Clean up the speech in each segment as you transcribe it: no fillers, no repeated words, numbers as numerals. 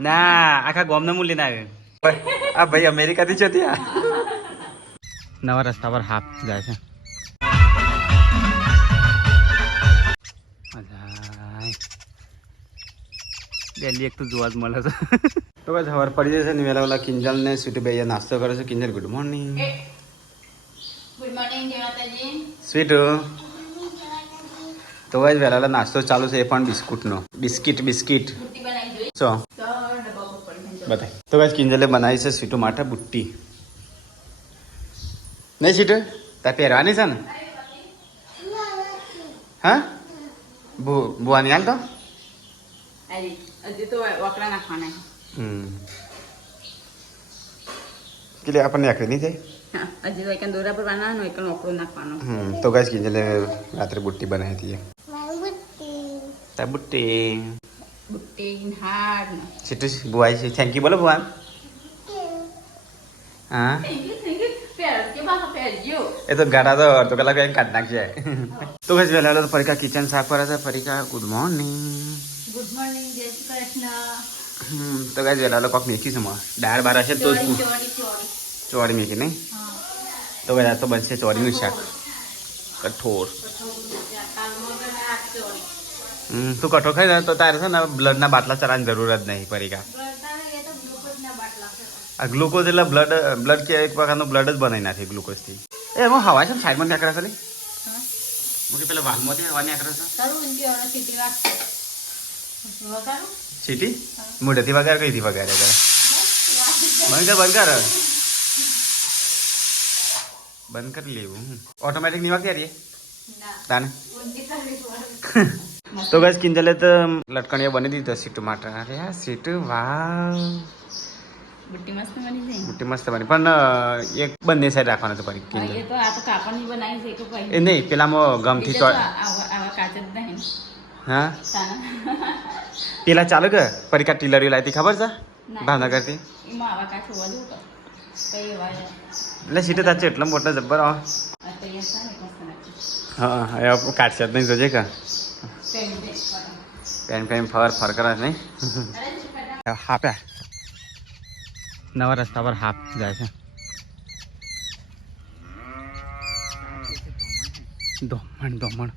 ના આખા ગામને હું લઈને આવ્યો આ ભાઈ અમેરિકાથી છે ત્યાં નવા રસ્તા પર હાફ જાય છે દિલ્હી એક તો જોવા જ મળે છે તો બસ ખબર પડી જશે ને વેલા ઓલા કિંજલ ને સ્વીટી ભાઈ નાસ્તો કરે છે Kinjal good morning good morning જય માતાજી સ્વીટુ તો બસ વેલા નાસ્તો ચાલુ છે એ પણ બિસ્કુટનો બિસ્કિટ બુટ્ટી બનાવી જોઈ ચો તો ડબ્બા ઉપર લઈ બતાય તો બસ કિંજલે બનાવી છે સ્વીટુ માટે બુટ્ટી નહીં સ્વીટુ તાર પહેરવાની છે ને હા ભુવાની હાલ તો હજી તો વકરા નાખવાના એટલે આપણને આખરી નહીં જાય હજી તો એક દોરા પર બનાવવાનો એક વકરો નાખવાનો તો ગાઈસ કિંજલે રાત્રે બુટ્ટી બનાવી હતી તા બુટ્ટી બુટ્ટી હાર સીટુ બુઆઈ છે થેન્ક યુ બોલો બુઆ હા એ તો ગાડા તો અડધો કલાક કાઢ નાખશે તો ગાઈસ વેલા તો પરીકા કિચન સાફ કરે છે પરીકા ગુડ મોર્નિંગ ગુડ મોર્નિંગ જય શ્રી કૃષ્ણ તો ગાઈસ વેલા કોક મેકી છે દાળ બાર હશે તો ચોળી મેકી નહીં તો ગાઈસ તો બનશે ચોળીનું શાક કઠોળ તું કઠોળ ખાઈ ને તો તારે છે ને બ્લડના બાટલા ચરાવવાની જરૂર જ નહીં પરીકા આ ગ્લુકોઝ એટલે બ્લડ કે એક પ્રકારનું બ્લડ જ બનાવી નાખે ગ્લુકોઝથી એ એમાં હવા છે ને સાઈડમાં નીકળે ખાલી મૂકી પેલા વાહમાંથી હવા નીકળે છે સીટી મોઢેથી વગાર કઈથી વગારે કરે બંધ કરી લેવું ઓટોમેટિક નહીં વાગતી યાર તાને તો ગાઈસ કિંજલે તો લટકણીઓ બની દીધી સીટ માટે અરે યાર સીટ વાવ બુટ્ટી મસ્ત બની જાય બુટ્ટી મસ્ત બની પણ એક બંને સાઈડ રાખવાનું છે પરી કિંજલ એ તો આ તો કાપડની બનાવી છે કે ભાઈ એ નહીં પેલામાં ગમથી ચોટ આવા કાચ જ નહીં હા પેલા ચાલુ કે પરીકા ટીલરી લાવી ખબર છે ભાવનગરથી એમાં આવા કાચ હોવા દઉં તો કઈ વાય એટલે સીટે તાચે એટલો મોટો જબ્બર આ તો યસા ને મસ્ત નાખી હા કાઢશે જ નહીં જોજે કે પેન ફર કરે નહીં હાપ્યા નવા રસ્તા પર હાફ જાય છે દોમણ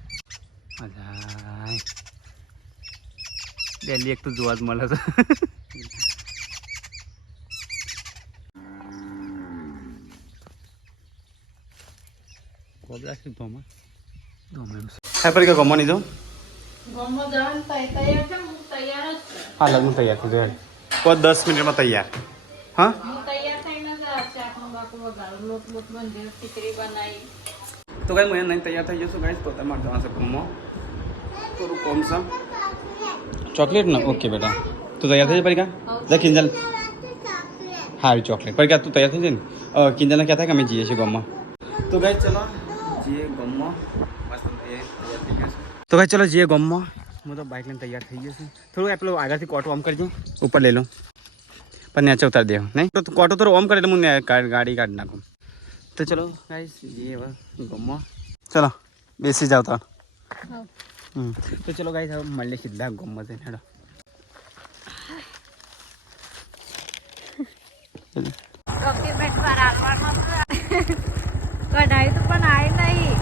દિલ્હી એક તો જોવા જ મળે છે ગમો નહીં જાઉં હા લગ્ન તૈયાર થઈ જાય કોઈ 10 મિનિટમાં તૈયાર હા તો કઈ મને નહીં તૈયાર થઈ જશું ગાઈસ તો તમારે જવાશે રૂમમાં થોડું કોમ છે ચોકલેટ ને ઓકે બેટા તું તૈયાર થઈ જાય પરીકા જા કિંજલ હારી ચોકલેટ પરીકા તું તૈયાર થઈ જાય ને કિંજલને કહેતા કે અમે જઈએ છીએ ગામમાં તો ગાઈસ ચલો જઈએ ગામમાં તો ગાઈસ ચલો જઈએ ગામમાં હું તો બાઇક લઈને તૈયાર થઈ ગયો છું થોડું પેલું આગળથી કોટો ઓમ કરજે ઉપર લઈ લઉં પણ નેચે ઉતાર દેવું નહીં તો કોટો તો ઓમ કરે એટલે હું ગાડી કાઢી નાખું તો ચલો ગાઈસ જઈએ હવે ગામમાં ચલો બેસી જાવ તો તો ચલો ગાઈસ હવે મળીએ સીધા ગામમાં જઈને હેડો ડોક્યુમેન્ટ પર આવવાનું કઢાઈ તો પણ આવી નહીં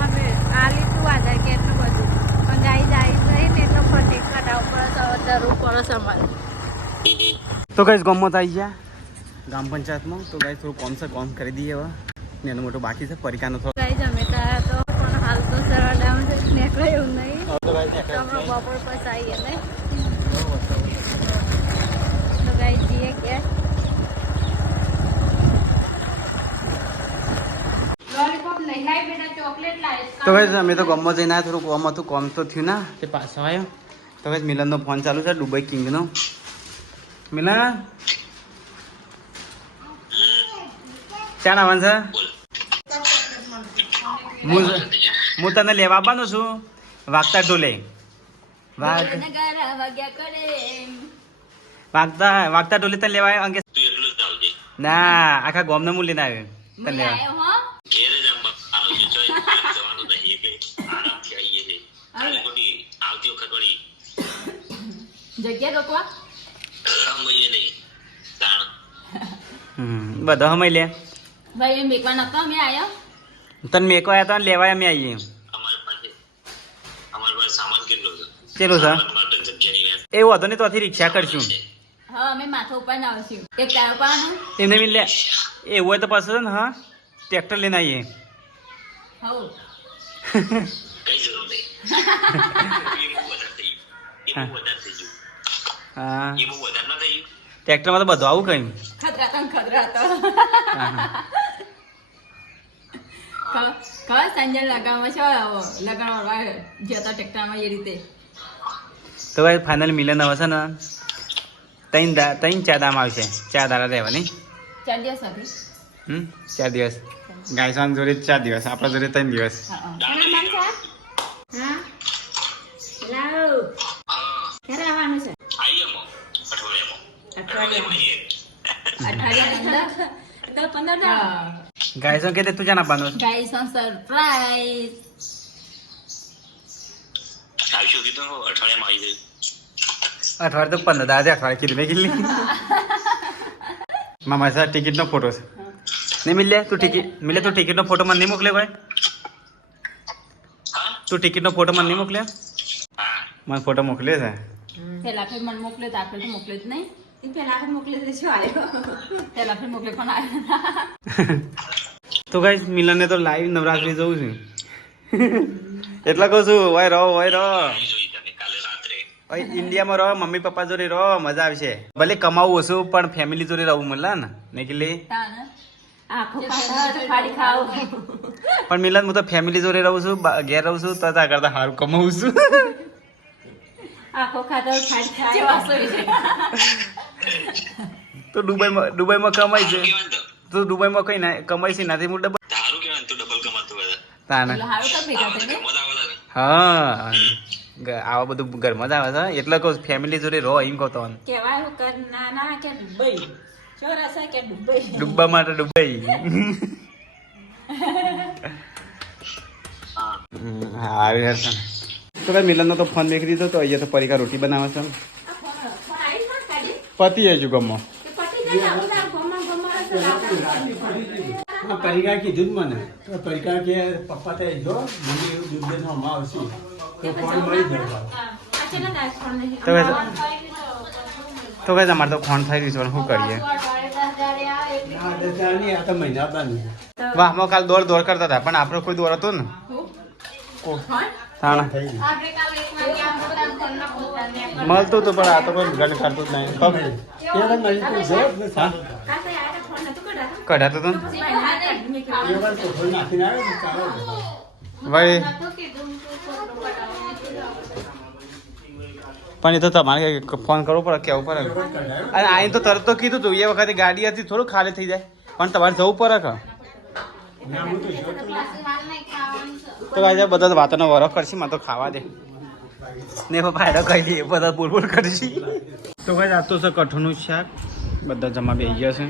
અમે આલી તું આધાર કાર્ડનું બધું પણ ગાઈ જાય નહીં ને એટલો ફટે કઢાવ પર જરૂર પડે અમારે તો ગાઈસ ગામમાં તો આવી ગયા ગામ પંચાયતમાં તો ગાઈસ થોડું કોમ છે કોમ કરી દઈએ હવે ને એનો મોટો બાકી છે પરીકાનો થોડો ગાઈ જમે ત્યાં તો પણ હાલ તો સરળ ડાઉન છે નીકળે એવું નહીં તમે બપોર પછી આવીએ ને તો ગાઈ જઈએ કે તો ગાઈસ અમે તો ગામમાં જઈને આવ્યા થોડું કોમ હતું કોમ તો થયું ના તે પાછો આવ્યો તો ગાઈસ મિલનનો ફોન ચાલુ છે દુબઈ કિંગનો મિલન ક્યાં આવવાનું છે હું તને લેવા આવવાનો છું વાગતા ઢોલે વાગતા ઢોલે તને લેવા અંગે ના આખા ગામને હું લઈને આવ્યો તને લેવા જગ્યા રોકવા બધા સમય લે ભાઈ એમ મેકવા નતો અમે આયો તને મેકો આવ્યા હતા લેવાય અમે આવીએ ચેલું સર એવું હતું ને તોથી રિક્ષા કરશું હા અમે માથા ઉપર ના આવશું એક ટાયર પાવાનું એમને મિલ લે એવું હોય તો પાછું છે ને હા ટ્રેક્ટર લઈને આવીએ હઉ હા ટ્રેક્ટરમાં તો બધું આવું કઈ ખતરા તો કઈ સંજય લગાવવા છે લગાવવા જતા ટ્રેક્ટરમાં એ રીતે તો ભાઈ ફાઇનલ મિલન હવે છે ને ત્રણ ચાર દામ આવશે 4 દાડા રહેવાની 4 દિવસ હતી 4 દિવસ ગાયસાન જોડે 4 દિવસ આપણા જોડે 3 દિવસ ગાયસાન કે તું જાણ આપવાનું ગાયસન સરપ્રાઈઝ અઠવાડિયે તો 15 દાડે અઠવાડિયે કીધું મેં કીધું મામા સાહેબ ટિકિટનો ફોટો છે નહીં મિલે તું ટિકિટનો ફોટો મને નહીં મોકલે ભાઈ તું ટિકિટનો ફોટો મને નહીં મોકલે મને ફોટો મોકલે છે પેલા ફેર મને મોકલે તો આપણે તો મોકલે જ નહીં પેલા ફેર મોકલે તો શું આવ્યો પેલા ફેર મોકલે પણ આવ્યો તો ગાઈસ મિલનને તો લાઈવ નવરાત્રી જવું છે એટલે કહું છું ઓય રહો ઇન્ડિયામાં રહો મમ્મી પપ્પા જોડે રહો મજા આવશે ભલે કમાવું ઓછું પણ ફેમિલી જોડે રહું મળે ને નહીં કે પણ મિલન હું તો ફેમિલી જોડે રહું છું ઘેર રહું છું તો ત્યાં કરતા સારું કમાવું છું તો દુબઈમાં કમાય છે તો દુબઈમાં કઈ ના કમાય છે નાથી હું ડબલ હા આવા બધું ઘરમાં જ આવે છે એટલે કહું ફેમિલી જોડે રહો એમ કહો તો ડુબ્બા માટે દુબઈ હારું યાર તો ભાઈ મિલનનો તો ફોન મેકી દીધો તો અહીંયા તો પરીકા રોટી બનાવે છે પતિ હજુ ગમો પરીકા કીધું જ મને તો પરીકા કે પપ્પા ત્યાં જો મને એવું દૂધ દેવામાં આવશે તો ફોન મળી જાય તો ભાઈ તમારે તો ખોણ થઈ રહ્યું છે શું કરીએ આ તો મહિના બાંધ વાહ અમે કાલ દોડ કરતા હતા પણ આપણો કોઈ દોર હતો ને થાણા મળતું હતું પણ આ તો કોઈ ગણ કરતું જ નહીં કઢાતો તો ભાઈ પણ એ તો તમારે ફોન કરવો પડે કેવું પડે અને અહીં તો તરત તો કીધું તું એ વખતે ગાડી હતી થોડું ખાલી થઈ જાય પણ તમારે જવું પડે કે તો ભાઈ બધા વાતોનો વરો કરશી મને તો ખાવા દે ને ફાયદો કહી દઈએ બધા બોલ કરશી તો ભાઈ આ તો છે કઠોળનું શાક બધા જમા બેસી ગયા છે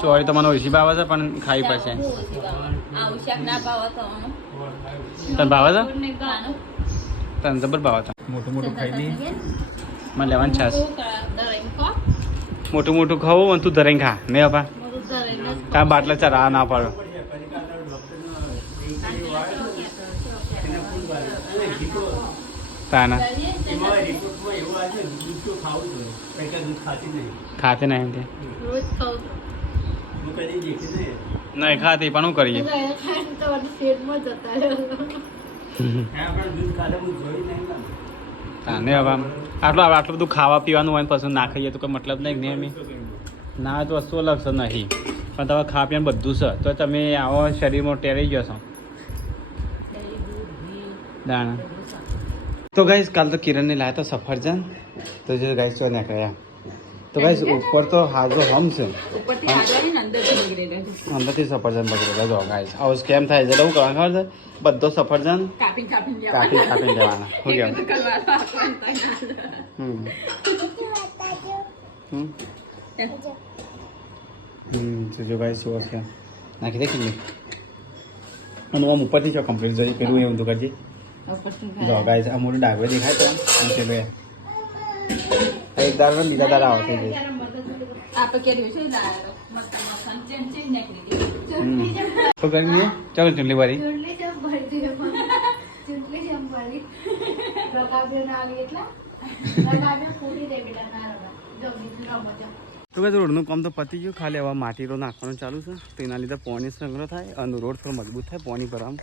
ચોરી તો મને ઓછી ભાવે છે પણ ખાવી પડશે તને ભાવે છે તને જબર ભાવે છે મોટું ખાઈ દઈએ મને લેવાનું છાસ મોટું ખાવું અને તું ધરાઈને ખા નહીં બાપા તારા બાટલા ચાર આ ના પાડો તાના ખાતે નહીં તે નહીં ખાતી પણ શું કરીએ તાને હવે આટલું બધું ખાવા પીવાનું હોય પછી ના ખાઈએ તો કોઈ મતલબ નહીં ને અમે ના તો વસ્તુ અલગ છે નહીં પણ તમે ખાવા પીવાનું બધું છે તો તમે આવો શરીરમાં ટેરાઈ જશો દાણા તો ગાઈસ કાલ તો કિરણને લાયા તો સફરજન તો જો ગાઈસ તો નીકળ્યા તો ગાઈસ ઉપર તો હાજો હમ છે અંદરથી સફરજન બગડેલા જો ગાઈસ આવો સ્કેમ થાય છે એવું કરવાનું ખબર છે બધો સફરજન કાપી દેવાના શું કહેવાય જો ગાઈસ શું છે નાખી દે કિલ્લી અને આમ ઉપરથી જો કમ્પ્લીટ જોઈએ પેલું એવું તો કરજે જો ગાઈસ આ મોટું ડાઘો દેખાય તો આમ પેલું એક દાડા બીજા દાડા આવે થઈ જાય. તો કરી ચાલો ચૂંટણી વાળી તો કઈ રોડનું કામ તો પતી ગયું, ખાલી હવે માટી રોડ નાખવાનું ચાલુ છે. તો એના લીધે પાણી સંગ્રહ થાય અને રોડ થોડો મજબૂત થાય. પાણી પર આમ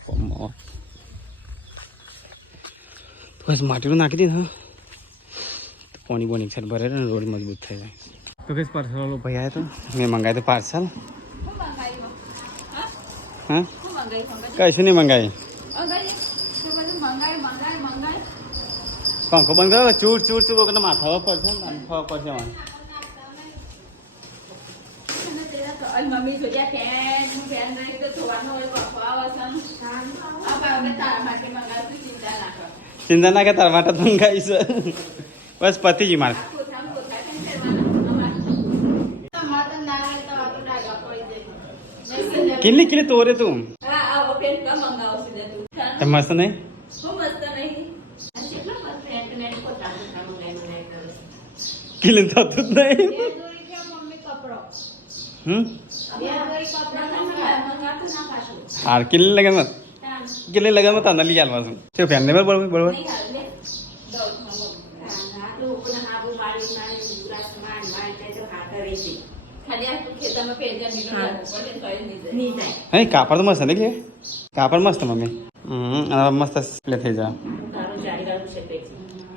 બસ માટી રોડ નાખી દે ને તો પાણી બોની છે ભરે ને રોડ મજબૂત થઈ જાય. તો કઈ પાર્સલ વાળો ભાઈ આવ્યો તો મેં મંગાવ્યું તો પાર્સલ. હા કશું નહીં મંગાવી. પંખો બંધ કરો, ચૂર ચૂર ચૂર વગર માથા પડશે ને ખાવા પડશે. મમ્મી જોયા ફેન નહીં તો જોવાનું હોય તારા માટે મંગાવતું ચિંતા ના કે તારા માટે મંગાવીશ. બસ પતિજી મારે કેટલી કેટલી તોરે તું મસ્ત નહીં કેટલી થતું જ નહીં. હાર કેટલી લગનમાં તને લઈ આવવા છું તે ફેન ને બરોબર બરોબર. હા કાપડ તો મસ્ત ને કે કાપડ મસ્ત મમ્મી. મસ્ત એટલે થઈ જા.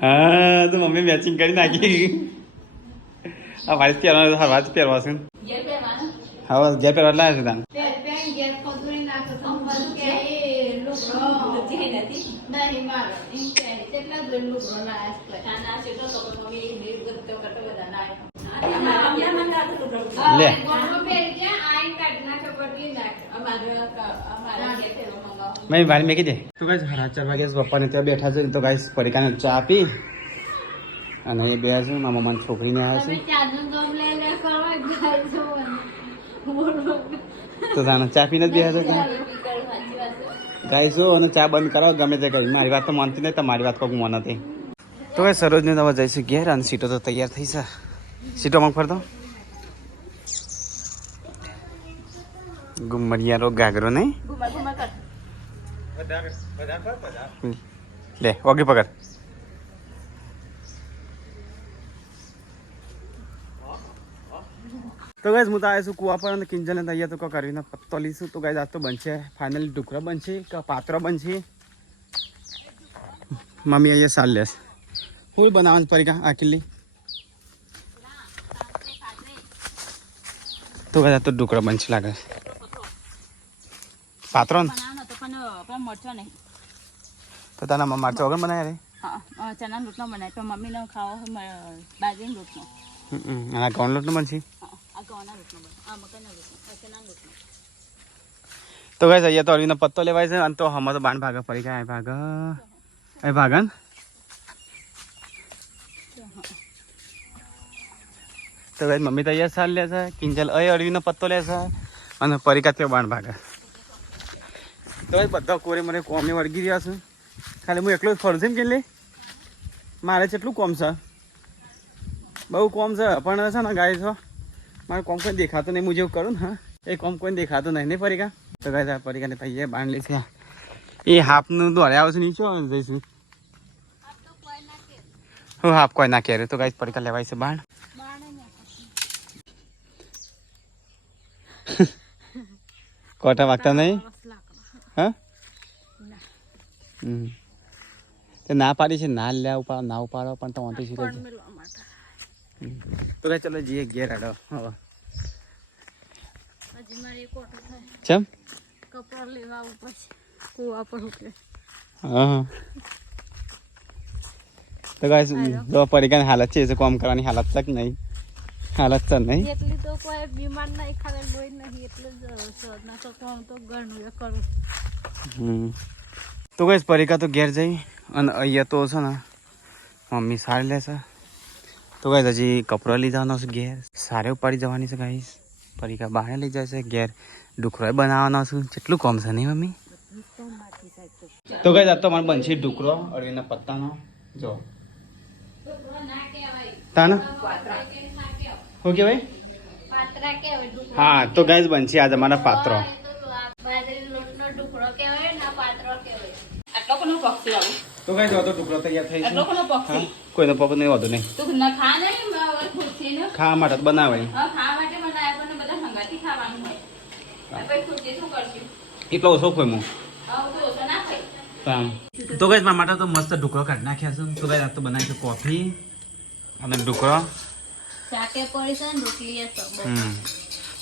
હા તો મમ્મી મેચિંગ કરી નાખી. હા વાઇસ પહેરવા હા વાઇસ પહેરવા છે. હા ઘેર પહેરવા લાવે છે તાન. લે મેં વાળી મેકી દે. તો ગાઈસ 4:30 વાગે પપ્પાને ત્યાં બેઠા છે. તો ગાઈસ પડીકાને ચા આપી અને એ બે છે મારા મમ્માની છોકરીને આવ્યા છે. તો તાને ચા પીને જ બેઠા છે ગાઈસો. અને ચા બંધ કરાવો ગમે તે કરી. મારી વાત તો માનતી નહીં, તમારી વાત કોઈ મન નથી. તો ગાઈસ સરોજને તમે જઈશું ઘેર અને સીટો તો તૈયાર થઈ છે. સીટો મગ ફરતો ગુમરિયારો ગાગરો નહીં લે ઓગી પકડ. તો ગાઈસ હું તો આવ્યો છું કુવા પર અને કિંજલને તૈયાર તો કરીને પત્તો લઈશું. તો ગાઈસ આજ તો બનશે ફાઇનલી ઢોકળા બનશે કે પાત્ર બનશે. મમ્મી અહીંયા સાલ લેશે. હું બનાવવાનું પરીકા આખીલી. તો ગાઈસ તો ઢોકળા બનશે લાગે. પાત્રો ને તો તારા મમ્મા મરચા વગર બનાવ્યા રે. હા ચણા લોટનો બનાય તો મમ્મીને ખાવો બાજરીનો લોટનો. અને ઘઉં લોટનો બનશે. તો ગાઈસ અહીંયા તો અરવીનો પત્તો લેવાય છે અને તો હમણાં તો બાણ ભાગા પડી ગયા. ભાગન તો ગાઈસ મમ્મી તો અહીંયા સાલ લે છે. કિંજલ અરવીનો પત્તો લે છે અને પરીકા ત્યાં બાણ ભાગા. તો ભાઈ બધા કોરે મને કોમે વળગી રહ્યા છે. ખાલી હું એકલો જ ફરું છું એમ કે લે મારે કેટલું કોમ છે. બહુ કોમ છે પણ છે ને ગાય છો મારે કોમ કોઈ દેખાતું નહીં. હું જેવું કરું ને હા એ કોમ કોઈ દેખાતું નહીં ને પરીકા. તો ગાય પરીકાને તૈયાર બાંધ લે છે. એ હાફનું દોડે આવશે નીચે જઈશું. હું હાફ કોઈ ના કરે. તો ગાય પરીકા લેવાય છે બાણ. કોટા વાગતા નહીં. હા તે ના પાડી છે ના લે ઉપાડો ના ઉપાડો પણ તો વાંધો છે. તો કઈ ચલો જઈએ ઘેર હાડો. હવે ચમ કપડા લેવા ઉપર કુવા પર ઉતરે. હા તો ગાઈસ જો પરીકાની હાલત છે કોમ કરવાની હાલત તક નહીં. હાલત છે નહીં એટલી તો કોઈ બીમાર નહીં ખાલે લોહી નહીં એટલે જ ના તો કોણ તો ઘરનું એ કરું. તો ગાઈસ પરીકા તો ઘેર જઈ અને અહીંયા તો છે ને મમ્મી સારી લેશે. તો ગાઈસ હજી કપડો લઈ જવાનો છે ઘેર. સારે ઉપાડી જવાની છે ગાઈસ. પરીકા બહાર લઈ જાય છે ઘેર. ડુકરો બનાવવાનો છું. કેટલું કોમ છે નહીં મમ્મી. તો ગાઈસ આ તો મારે બનશે ઢુકરો અરવીના પત્તાનો. જો ના કહેવાય તાને શું કહેવાય? પાત્રા કહેવાય ઢોકળો. હા તો ગાઈસ બનશે આજ અમારા પાત્રો. બાજરી લોટનો ઢોકળો કહેવાય ને પાત્રો કહેવાય. આટલો કોનો પક્ષી આવું તો ગાઈસ તો ઢોકળો તૈયાર થઈ આટલો છે. કોનો પક્ષી કોઈનો પપ્પા નહીં વાંધો નહીં. તું ના ખા નહીં ખુરશી ને ખાવા માટે તો બનાવાય. ખાવા માટે બનાવ્યા પણ બધા સંગાતી ખાવાનું હોય પછી ખુરશી શું કરશું એટલો ઓછો ખોય હું. તો ઓછો ના ખાય તો ગાઈસ મારા માટે તો મસ્ત ઢોકળો કાઢી નાખ્યા છે. તો ગાઈસ આ તો બનાવી છે કોફી અને ઢોકળો. શાકે પડી છે ને રોટલી છે બહુ.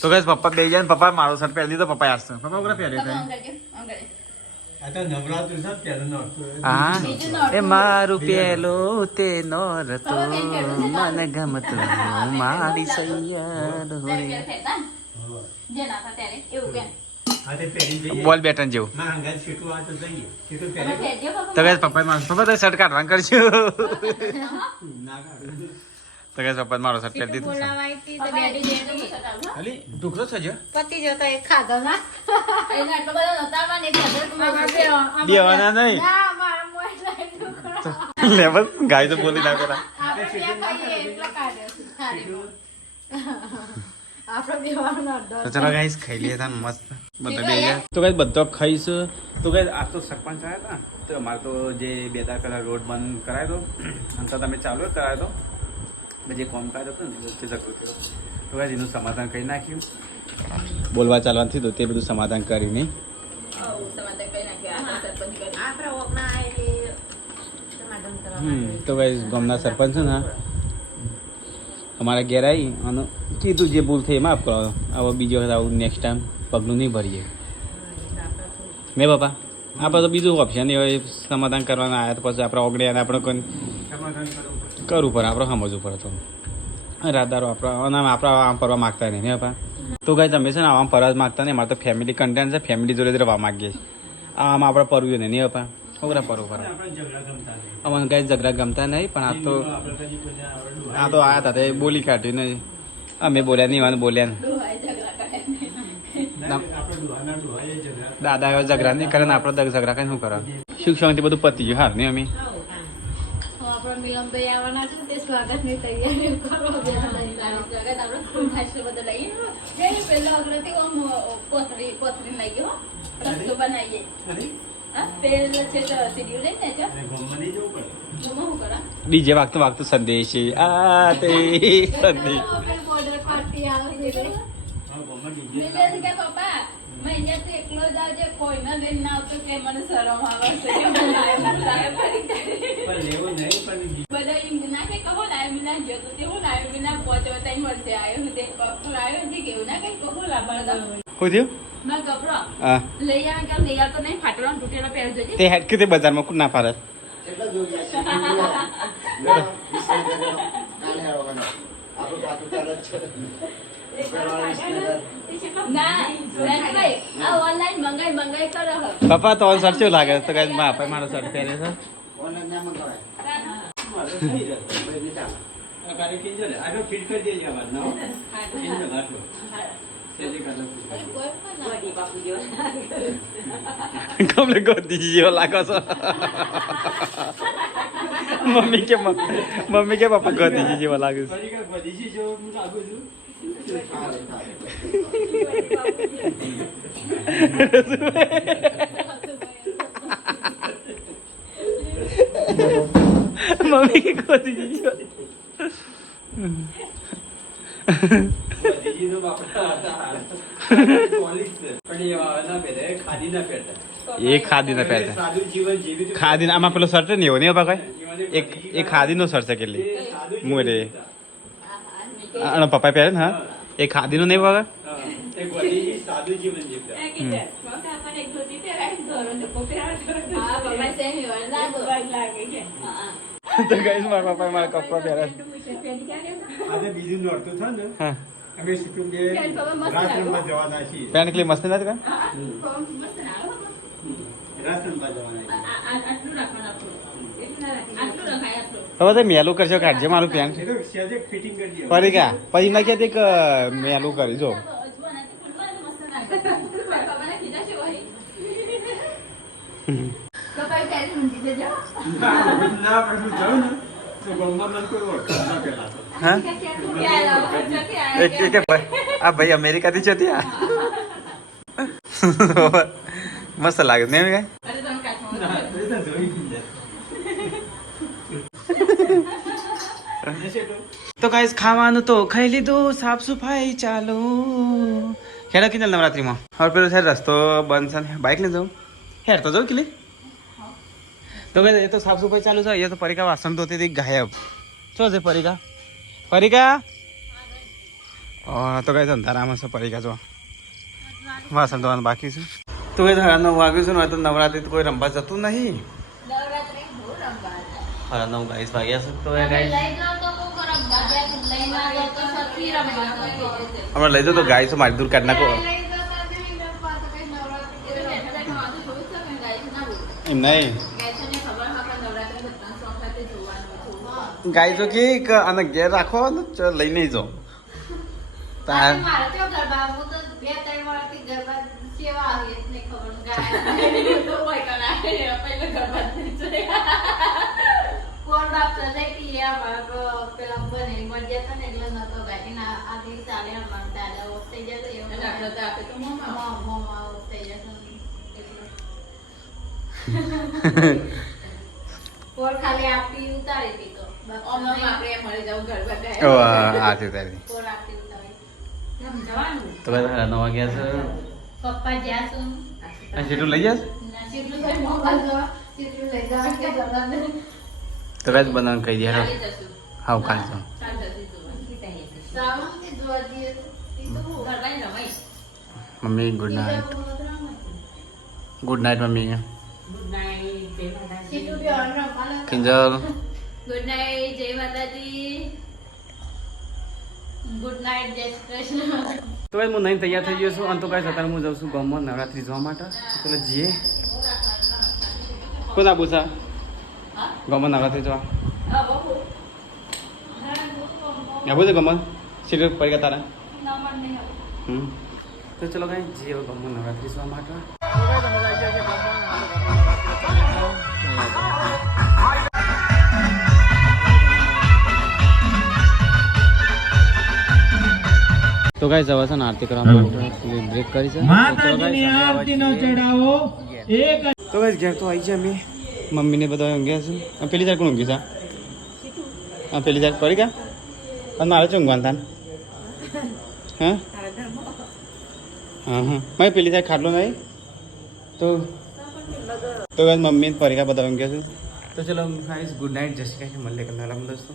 તો ગાઈસ પપ્પા બે જાય ને પપ્પા મારો શર્ટ પહેરી દીધો. પપ્પા આવશે. પપ્પા ઓગરા પહેરે છે. આ તો નવરાત્રી છે ત્યારે નહોતું. હા એ મારું પેલું તે નોરતો મને ગમતું મારી સૈયાદ હોય. આ તે પહેરી જઈએ. બોલ બેટન જેવું. ના હંગાત સીટું આ તો જઈએ. સીટું પહેરે. તો ગાઈસ પપ્પા મારો પપ્પા તો શર્ટ કાઢવાનું કરશું. ના કાઢું. તો ગાઈસ પપ્પા મારો શર્ટ પહેરી દીધો છે. બોલાવાય તી તો બેડી જેડી અલી ઢોકળો છે જો. પતિ જતો એક ખાધો ના દેવાના નહીં. ના મારા મોઢ લાઈ ઢોકળો. લે બસ ગાય તો બોલી ના કરા. આપણે ત્યાં ખાઈએ એટલે કાઢ્યો છે થાળીમાં. આપણે બેવાનો અડધો. તો ચલો ગાઈસ ખાઈ લઈએ તા મસ્ત બધા બે ગયા. તો ગાઈસ બધો ખાઈશ. તો ગાઈસ આ તો સરપંચ આવ્યા હતા તો અમારે તો જે બે દાડા પહેલા રોડ બંધ કરાયો તો અને તો તમે ચાલુ કરાયો તો જે કોમ કાઢ્યો હતો ને વચ્ચે ઝઘડો થયો. તો ગાઈસ એનું સમાધાન કરી નાખ્યું. બોલવા ચાલવાથી તો તે બધું સમાધાન કર્યું નહીં. આપણે ઓગણા આવીએ સમાધાન કરવા માટે. તો ગાઈસ ગામના સરપંચ છે ને અમારા ઘેર આવી અને કીધું જે ભૂલ થઈ માફ કરો. હવે બીજી વખત આવું નેક્સ્ટ ટાઈમ પગલું નહીં ભરીએ. મેં બાપા આપણે તો બીજું ઓપ્શન નહીં હોય. સમાધાન કરવાના આવ્યા તો પછી આપણે ઓગળે અને આપણે કોઈ સમાધાન કરવું. કરવું પડે. આપણે સમજવું પડે. તો રાતદારો આપણે આમ ફરવા માગતા નહીં ને બાપા. તો ગાઈસ તમે છે ને આમ ફરવા જ માગતા નહીં. અમારે તો ફેમિલી કન્ટેન્ટ છે. ફેમિલી જોડે જ રહેવા માગીએ. આમ આપણે પરવ્યું નહીં બાપા. ખબર પરવું પડે. આપણે ઝઘડા ગમતા નહીં. અમારે ગાઈસ ઝઘડા ગમતા નહીં પણ આ તો આપણે કદી બધા આવડું આ તો આયા હતા તે બોલી કાઢી ને અમે બોલ્યા નહીં અને બોલ્યા ને આપણે ડુહાના ડુહાએ ઝઘડા. દાદા એવા ઝઘડા નહીં કરે ને આપણે ઝઘડા કઈ શું કરે. સુખ શાંતિ બધું પતી ગયું હાર નહીં અમે. આપણા મિલનભાઈ આવવાના છે તે સ્વાગતની તૈયારી કરો. બનાવીએ પેલો છે તો સીડીઓ લઈને જો અને ગામમાં નહીં જવું પડે. શું કરા ડીજે વાગતું વાગતું સંદેશ આ તે સંદેશ. બોર્ડર પાર્ટી આવે છે. હા, ગામમાં DJ મિલે કે પપ્પા મહિનાથી એકલો જ આવજે કોઈ ના લઈને ના આવતો કે મને શરમ આવે છે કે મને લાય ફરી પણ લેવું નહીં પણ બધા એમ ના કે કહો લાય મિના જતો તે હું લાય મિના પહોંચો તઈ મળશે આયો તે કપડો આવ્યો છે કેવું ના કઈ કહો લાબડદા શું થયું? ના કપડો હા લઈ આવે કે લઈ આવતો નહીં ફાટેલો ને તૂટેલો પહેરી જજે તે હેડ કે તે બજારમાં કોણ ના પાડે. ના ભાઈ આ ઓનલાઈન મંગાઈ કરો હો પપ્પા તો શર્ટ કેવું લાગે? તો કઈ બાપા મારો શર્ટ પહેરે છે. ગાડી કિંજલ આગળ ફિટ કરી દેજે આ વાત ના કિંજલ આટલો સેજી કાઢો. કમલે ગોદી જેવો લાગો છો. મમ્મી કે પપ્પા ગોદી જેવો લાગે છે. ફરી કે બધી જો હું લાગુ છું. મમ્મી કે ગોદી જેવો. બધી નો બાપડા હતા. પોલીસ પણ એ ના પહેરે ખાદી ના પહેરતા. એ ખાદી ના પહેરતા. સાદું જીવન જીવી તો ખાદી આમાં પેલો શર્ટ નહીં એવો નહીં બાપા એક ખાદી નો શર્ટ છે કેટલી મોરે અને પપ્પા પહેરે ને. હા એ ખાદી નો નહીં બાપા. એ ગોડીજી સાદું જીવન જીવતા. એ કીધે મમ્મી આપણને એક ધોતી પહેરાવી દોરો તો પહેરાવી હા બાબા સેમ હોય લાગે કે હા તો ગાઈસ મારા પપ્પાએ મારા કપડા પહેર્યા. આજે બીજું નોરતું છે ને હા અમે સીટું કે રાસનમાં જવાના છીએ. પેન્ટ કેટલી મસ્ત નથી કા? રાસનમાં જવાના છીએ. આટલું રાખવાનું આટલું રખાય આટલું હવે તો મેલું કરશો કાઢજે મારું પેન્ટ. એ તો સહેજે ફિટિંગ કરી દે. ફરી કા પછી ના કે મેલું કરી જો. ના પણ હું જાઉં ને તો ગામમાં મને કોઈ ઓળખાણ ના પહેલા તો. હા એક આ ભાઈ અમેરિકાથી છે ત્યાં મસ્ત લાગે ને કઈ ના, એ તો જોઈ જ લે. તો ગાઈસ ખાવાનું તો ખાઈ લીધું, સાફ સફાઈ ચાલો. હેડો કિંજલ નવરાત્રીમાં હવે પેલું છે રસ્તો બંધ છે ને બાઇક લઈને જાઉં હેડ તો જાઉં કિલી. તો ગાઈસ એ તો સાફ સફાઈ ચાલુ છે. એ તો પરિકા વાસણ ધોતી હતી ગાયબ. શું છે પરિકા? પરિકા તો ગાઈસ અંધારામાં છે પરિકા જો વાસણ ધોવાનું બાકી છે. તો ગાઈસ 9 વાગ્યું છે ને તો નવરાત્રી તો કોઈ રમવા જતું નહીં. નવરાત્રી બહુ રમવા હતા. 9 ગાઈસ વાગ્યા છે. તો ગાઈસ લઈ જાઓ તો કોક રમવા જાય, લઈ ના જાઓ તો સખી રમવા જાય. હમણાં લઈ જાઓ તો ગાય છે મારી દૂર કાઢ નાખો. લઈ જાઓ તો બી રમવા તો કઈ નવરાત્રી કે બેઠા બેઠા વાતો જોઉં છે કે ગાય ના બોલ. એમ નહીં ગાય છે ને ખબર હા નવરાત્રી બધા શોખ સાથે જોવાનું. ગાય જો કે આને ઘેર રાખો ને લઈ નહીં જાઓ. તાર મારે તો ગરબા હું તો 2-3 વર્ષથી ગરબા સેવા આવી એટલે ખબર ગાય તો કોઈ કના પહેલા ગરબા જ કોણ બાપ સજાઈ કે અમાર પેલા બને મરજે તો ને એટલે નતો ગાડીના આગલી સાલે અમાર દાદા ઓફ થઈ જતો એવું દાદા તો આપે તો મોમા ઓફ થઈ જતો એટલે કોર ખાલી આપી ઉતારી દીધો ઓમ આપણે મળી જાવ ગરબા ગાય ઓ આતી તારી કોર આપી ઉતારી જવાનું તો ભાઈ 9 વાગ્યા છે. પપ્પા જ્યાં છું આ જેટલું લઈ જાસ સીટલું તો મોબાઈલ જવા સીટલું લઈ જવા કે ગરબા તો ભાઈ બનાવવાનું કહી દે હેડો. હા કાલ જાઉં. Mummy good night. Good night mummy. Kinjal good night જય માતાજી ગુડ નાઇટ જય શ્રી કૃષ્ણ તો ભાઈ હું નહીં તૈયાર થઈ ગયો છું અને તો કાંઈ અત્યારે હું જાઉં છું ગામમાં નવરાત્રી જોવા માટે. પેલા જઈએ કોણ આપું છે ગામમાં નવરાત્રી જોવા આવું છે ગામમાં સીટ પડી ગયા તારા. તો ચલો કાંઈ જઈએ ગામમાં નવરાત્રી જોવા માટે. તો ગાઈસ હવે છે ને આરતી કરવા માટે બ્રેક કરી છે. માતાજીની આરતીનો ચડાવો એક. તો ગાઈસ ઘેર તો આવી છે અમે મમ્મીને બધા ઊંઘ્યા છે. આ પેલી સાઈડ કોણ ઊંઘી છે? આ પેલી સાઈડ પડી ગયા અને મારે શું ઊંઘવાનું તાન? હા હા મારે પેલી સાઈડ ખાટલો નહીં તો ગાઈસ મમ્મી ને પરિકા બધા ઊંઘ્યા છે. તો ચલો ગાઈસ ગુડ નાઇટ જય શ્રી કૃષ્ણ. મળીએ કાલે દોસ્તો.